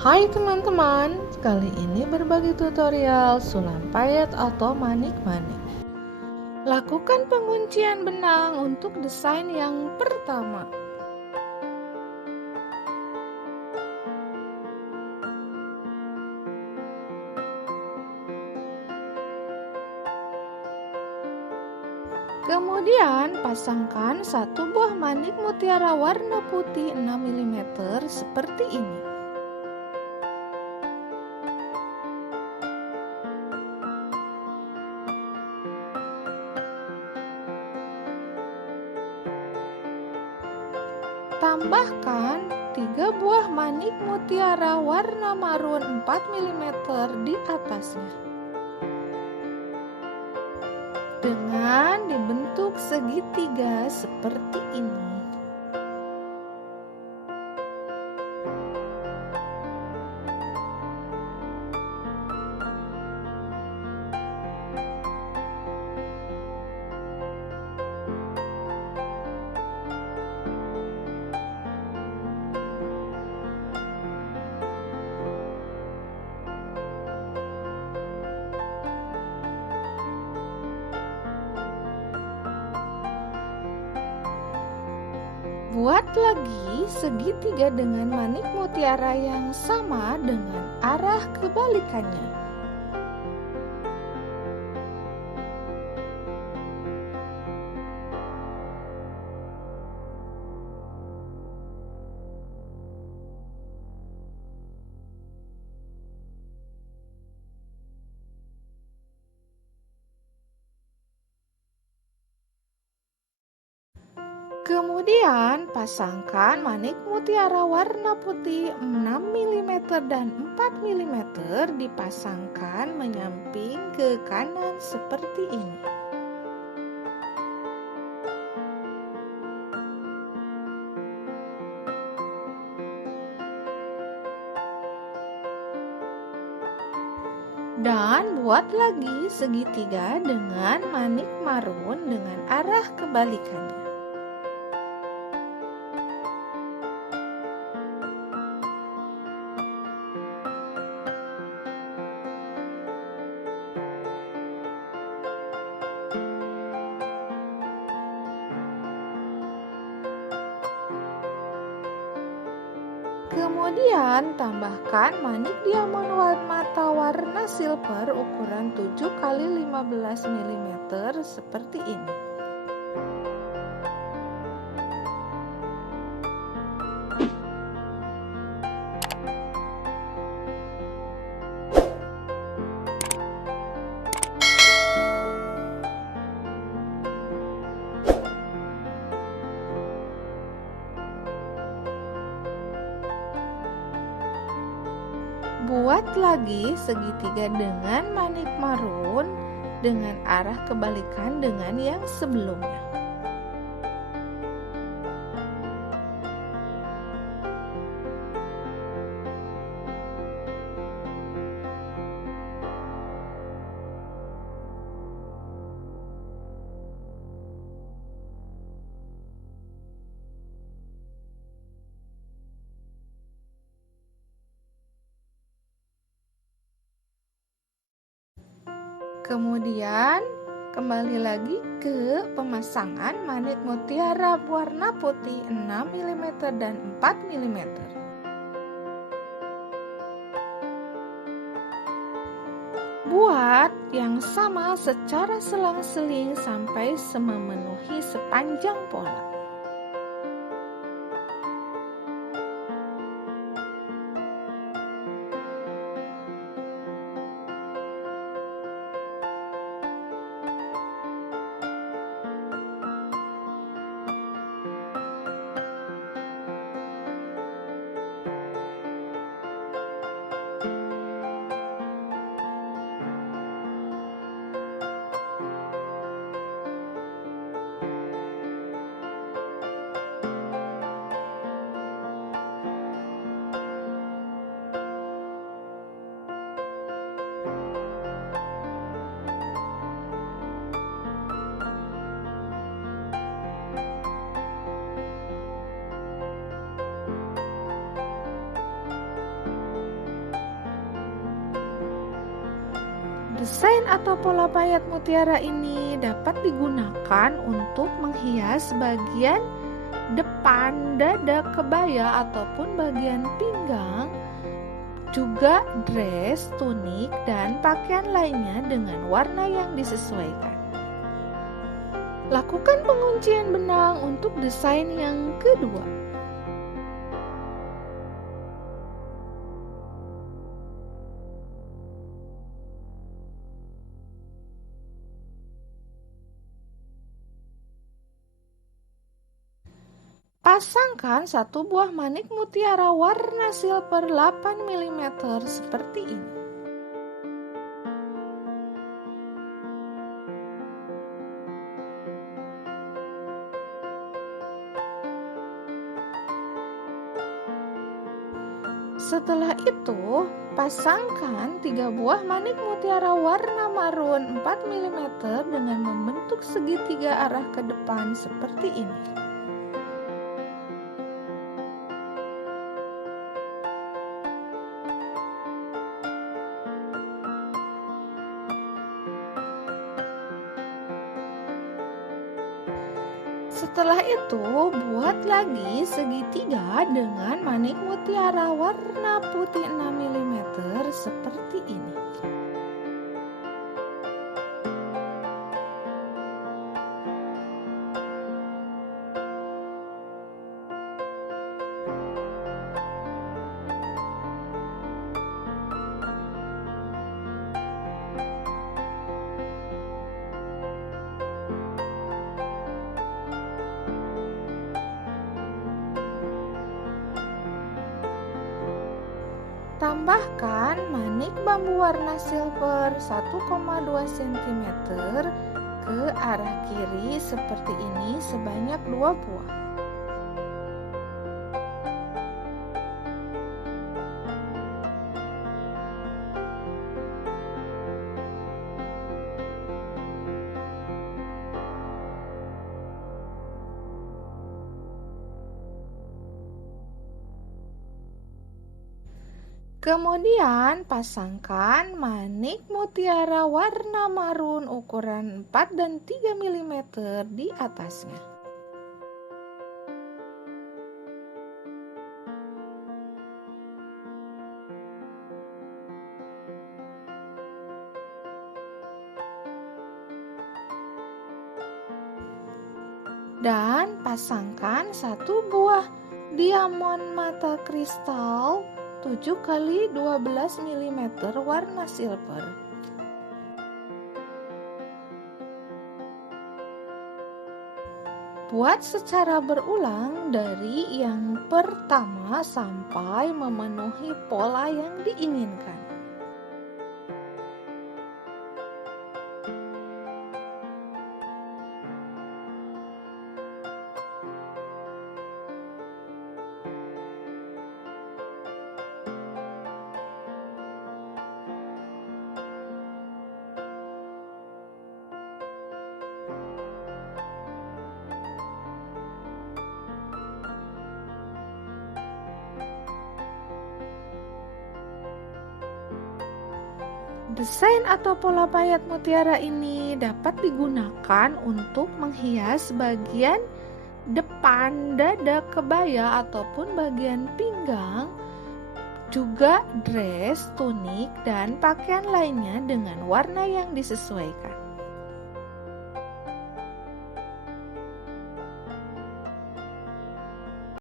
Hai teman-teman, kali ini berbagi tutorial sulam payet atau manik-manik. Lakukan penguncian benang untuk desain yang pertama. Kemudian pasangkan satu buah manik mutiara warna putih 6 mm seperti ini. Tambahkan 3 buah manik mutiara warna marun 4 mm di atasnya. Dengan dibentuk segitiga seperti ini. Buat lagi segitiga dengan manik mutiara yang sama dengan arah kebalikannya. Kemudian pasangkan manik mutiara warna putih 6 mm dan 4 mm dipasangkan menyamping ke kanan seperti ini. Dan buat lagi segitiga dengan manik marun dengan arah kebalikannya. Kemudian tambahkan manik diamond mata warna silver ukuran 7 x 15 mm seperti ini. Buat lagi segitiga dengan manik marun dengan arah kebalikan dengan yang sebelumnya. Kemudian kembali lagi ke pemasangan manik mutiara warna putih 6 mm dan 4 mm. Buat yang sama secara selang-seling sampai memenuhi sepanjang pola. Desain atau pola payet mutiara ini dapat digunakan untuk menghias bagian depan dada kebaya ataupun bagian pinggang, juga dress, tunik, dan pakaian lainnya dengan warna yang disesuaikan. Lakukan penguncian benang untuk desain yang kedua. Pasangkan satu buah manik mutiara warna silver 8 mm seperti ini. Setelah itu, pasangkan 3 buah manik mutiara warna marun 4 mm dengan membentuk segitiga arah ke depan seperti ini. Setelah itu, buat lagi segitiga dengan manik mutiara warna putih 6 mm seperti ini. Tambahkan manik bambu warna silver 1,2 cm ke arah kiri seperti ini sebanyak 2 buah. Kemudian pasangkan manik mutiara warna marun ukuran 4 dan 3 mm di atasnya. Dan pasangkan satu buah diamond mata kristal 7 x 12 mm warna silver. Buat secara berulang dari yang pertama sampai memenuhi pola yang diinginkan. Desain atau pola payet mutiara ini dapat digunakan untuk menghias bagian depan dada kebaya ataupun bagian pinggang, juga dress, tunik, dan pakaian lainnya dengan warna yang disesuaikan.